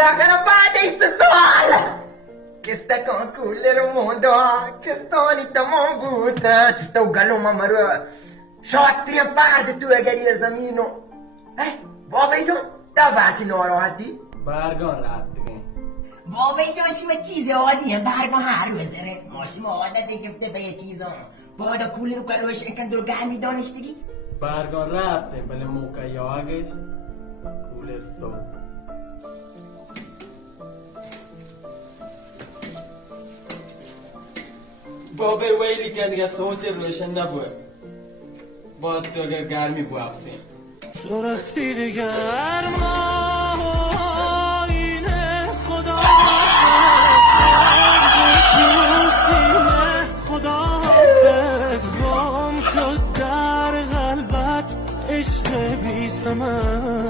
بالاخره بعد ایست سوال che sta con cullero mondo che stoni tamam بود تو گلوم مرو شاتری پرد تو اگر یه زمینو بابای جون دا برچی ناراحتی برگان رد دیگه بابای جون شما چیز عادیه برگان هر روزه ماشین عادت گفته به یه چیزا بادا کولر رو که روشن کن درو گرمی دانشتگی برگان رفته بله موقع یاگش کولر سو بابا ویلی که دیگه صوت روشن نبوه باید تو اگر گرمی بو افسین تو رفتی دیگه ارماینه خدا خدا حافظ گم شد در قلبت عشق بی ثمر